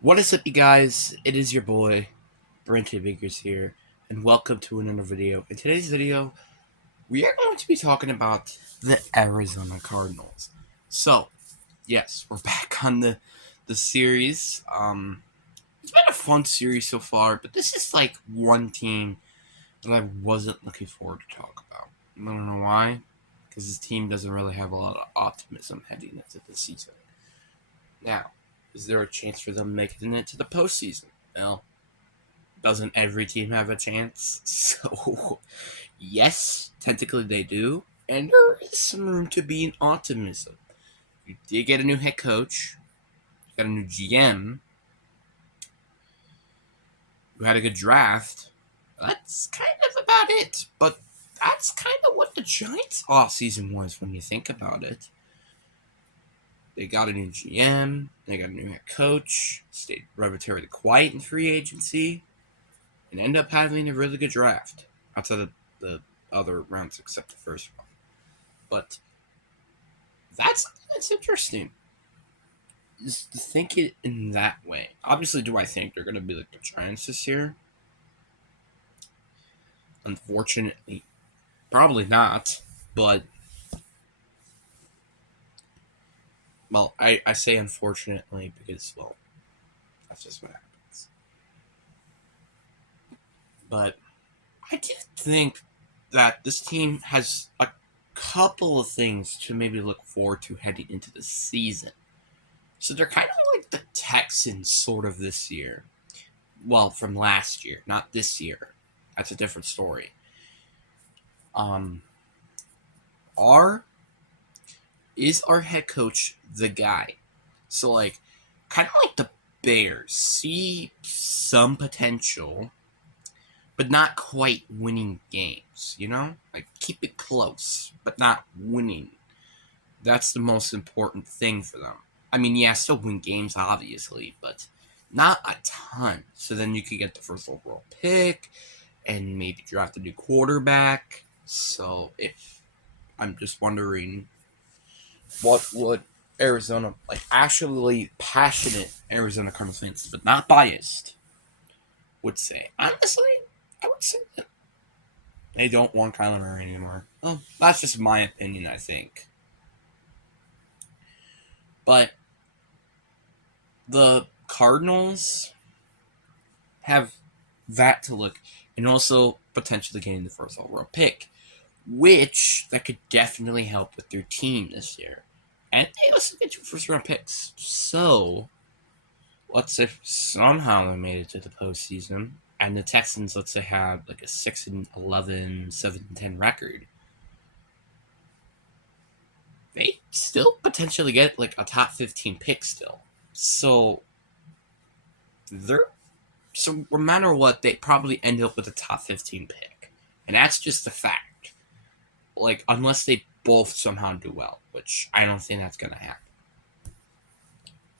What is up, you guys? It is your boy, Brenton Biggers here, and welcome to another video. In today's video, we are going to be talking about the Arizona Cardinals. So, yes, we're back on the series. It's been a fun series so far, but this is like one team that I wasn't looking forward to talk about. I don't know why, because this team doesn't really have a lot of optimism heading into the season. Now, is there a chance for them making it to the postseason? Well, doesn't every team have a chance? So, yes, technically they do, and there is some room to be in optimism. You did get a new head coach, you got a new GM, you had a good draft. That's kind of about it, but that's kind of what the Giants' offseason was when you think about it. They got a new GM, they got a new head coach, stayed relatively quiet in free agency, and end up having a really good draft outside of the other rounds except the first one. But that's interesting. Just to think it in that way. Obviously, do I think they're going to be like the Giants this year? Unfortunately, probably not. But well, I say unfortunately because well, that's just what happens. But I do think that this team has a couple of things to maybe look forward to heading into the season. So they're kind of like the Texans sort of this year. Well, from last year, not this year. That's a different story. Um, our is our head coach the guy? So like, kind of like the Bears, see some potential, but not quite winning games. You know, like keep it close, but not winning. That's the most important thing for them. I mean, yeah, still win games, obviously, but not a ton. So then you could get the first overall pick and maybe draft a new quarterback. So if I'm just wondering what would Arizona, like actually passionate Arizona Cardinals fans, but not biased, would say. Honestly, I would say that they don't want Kyler Murray anymore. Well, that's just my opinion, I think. But the Cardinals have that to look, and also potentially getting the first overall pick, which that could definitely help with their team this year. And they also get 2 first round picks. So let's say somehow they made it to the postseason, and the Texans, let's say, have like a 6-11, 7-10 record. They still potentially get like a top 15 pick still. So they're so no matter what, they probably end up with a top 15 pick. And that's just a fact. Like, unless they both somehow do well, which I don't think that's going to happen.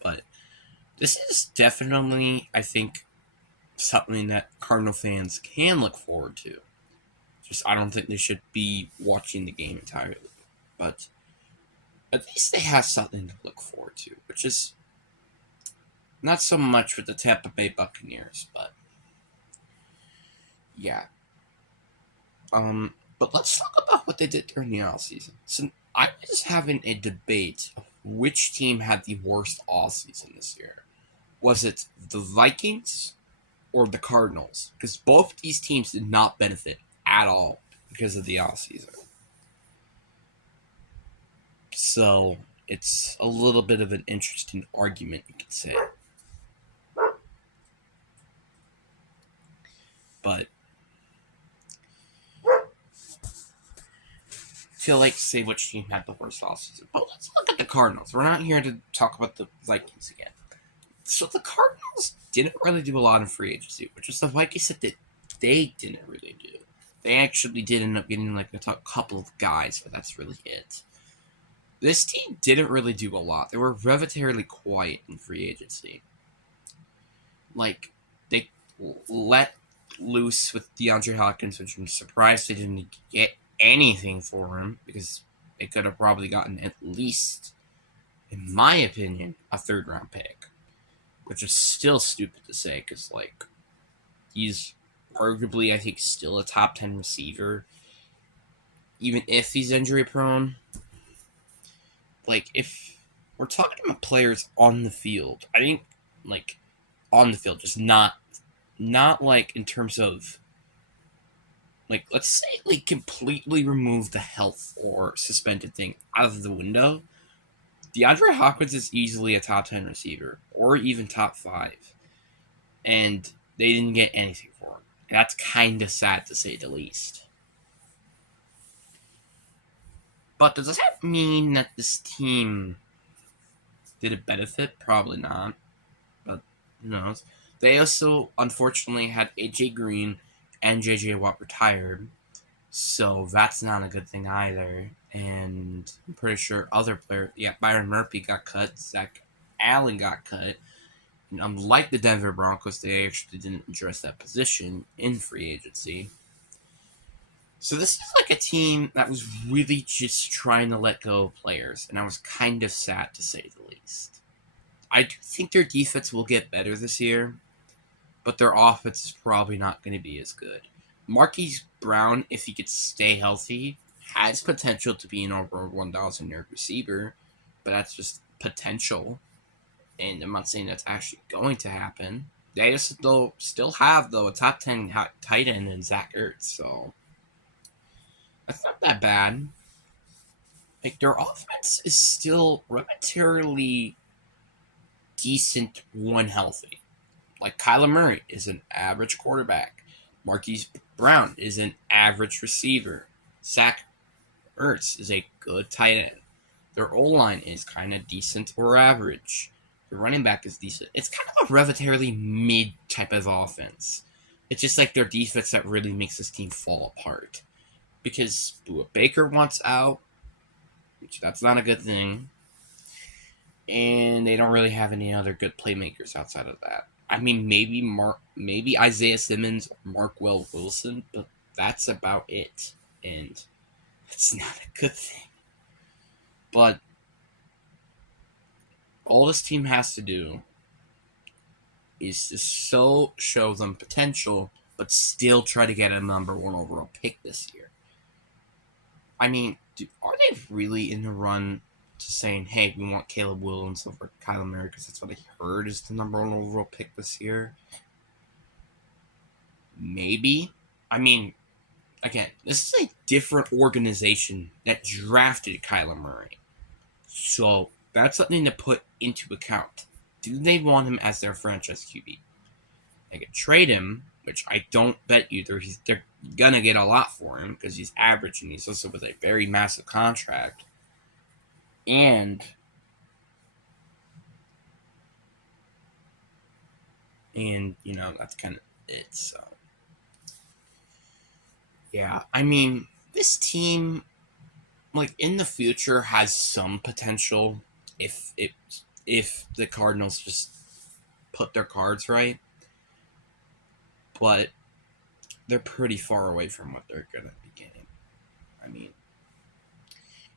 But this is definitely, I think, something that Cardinal fans can look forward to. Just, I don't think they should be watching the game entirely. But at least they have something to look forward to, which is not so much with the Tampa Bay Buccaneers, but yeah. But let's talk about what they did during the offseason. So I was having a debate of which team had the worst offseason this year. Was it the Vikings or the Cardinals? Because both these teams did not benefit at all because of the offseason. So it's a little bit of an interesting argument, you could say. But feel like say which team had the worst offseason. But let's look at the Cardinals. We're not here to talk about the Vikings again. So the Cardinals didn't really do a lot in free agency, which is the Vikings said that they didn't really do. They actually did end up getting like a couple of guys, but that's really it. This team didn't really do a lot. They were relatively quiet in free agency. Like, they let loose with DeAndre Hopkins, which I'm surprised they didn't get anything for him because they could have probably gotten at least, in my opinion, a third round pick. With which is still stupid to say because, like, he's arguably, I think, still a top 10 receiver, even if he's injury prone. Like, if we're talking about players on the field, I think, like, on the field, just not like in terms of, like, let's say, like, completely remove the health or suspended thing out of the window. DeAndre Hopkins is easily a top 10 receiver or even top 5. And they didn't get anything for him. And that's kind of sad to say the least. But does that mean that this team did it benefit? Probably not. But who knows? They also, unfortunately, had AJ Green and JJ Watt retired. So that's not a good thing either. And I'm pretty sure other players, Byron Murphy got cut, Zach Allen got cut. And unlike the Denver Broncos, they actually didn't address that position in free agency. So this is like a team that was really just trying to let go of players, and I was kind of sad to say the least. I do think their defense will get better this year, but their offense is probably not going to be as good. Marquise Brown, if he could stay healthy, has potential to be an over 1,000-yard receiver, but that's just potential, and I'm not saying that's actually going to happen. They just still have, though, a top 10 tight end in Zach Ertz, so that's not that bad. Like, their offense is still relatively decent when healthy. Like, Kyler Murray is an average quarterback. Marquise Brown is an average receiver. Zach Ertz is a good tight end. Their O-line is kind of decent or average. The running back is decent. It's kind of a relatively mid type of offense. It's just like their defense that really makes this team fall apart. Because Bua Baker wants out, which that's not a good thing. And they don't really have any other good playmakers outside of that. I mean, maybe Isaiah Simmons or Markwell Wilson, but that's about it. And it's not a good thing. But all this team has to do is to show them potential, but still try to get a number 1 overall pick this year. I mean, are they really in the run to saying, hey, we want Caleb Williams over Kyler Murray because that's what I heard is the number 1 overall pick this year? Maybe. I mean, again, this is a different organization that drafted Kyler Murray. So that's something to put into account. Do they want him as their franchise QB? They could trade him, which I don't bet you they're going to get a lot for him because he's average and he's also with a very massive contract. And you know, that's kind of it. So, yeah, I mean, this team, like, in the future has some potential if the Cardinals just put their cards right. But they're pretty far away from what they're going to be getting. I mean,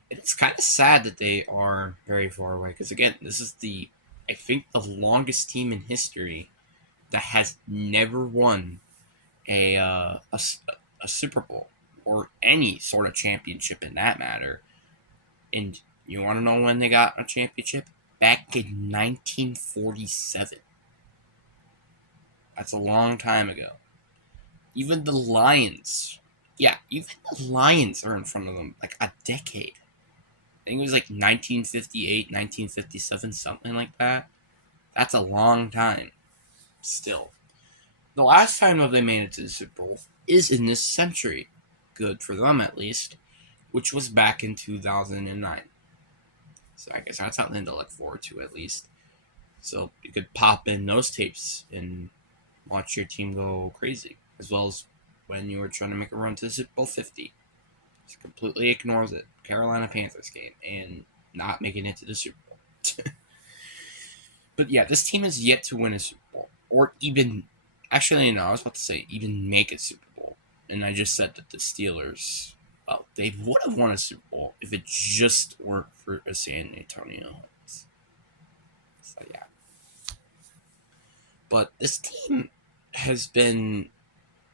it's kind of sad that they are very far away because, again, this is I think, the longest team in history that has never won a Super Bowl or any sort of championship in that matter. And you want to know when they got a championship? Back in 1947. That's a long time ago. Even the Lions, are in front of them like a decade. I think it was like 1958, 1957, something like that. That's a long time. Still. The last time that they made it to the Super Bowl is in this century. Good for them, at least. Which was back in 2009. So I guess that's something to look forward to, at least. So you could pop in those tapes and watch your team go crazy. As well as when you were trying to make a run to Super Bowl 50. Just completely ignores it. Carolina Panthers game. And not making it to the Super Bowl. But yeah, this team has yet to win a Super Bowl. Or even... Actually, no, I was about to say even make a Super Bowl. And I just said that the Steelers... Well, they would have won a Super Bowl if it just weren't for San Antonio. So, yeah. But this team has been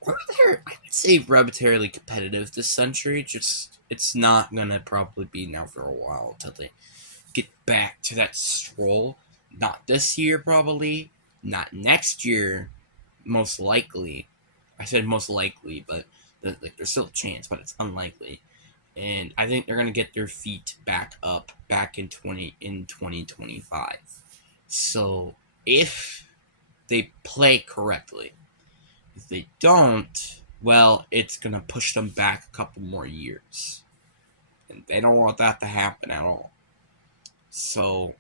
I would say arbitrarily competitive this century. Just it's not gonna probably be now for a while until they get back to that stroll. Not this year, probably. Not next year, most likely. I said most likely, but there's still a chance, but it's unlikely. And I think they're gonna get their feet back up back in 2025. So if they play correctly, if they don't, well, it's gonna push them back a couple more years, and they don't want that to happen at all. So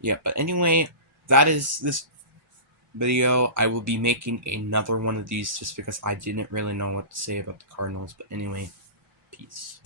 yeah, but anyway, that is this video. I will be making another one of these just because I didn't really know what to say about the Cardinals. But anyway, peace.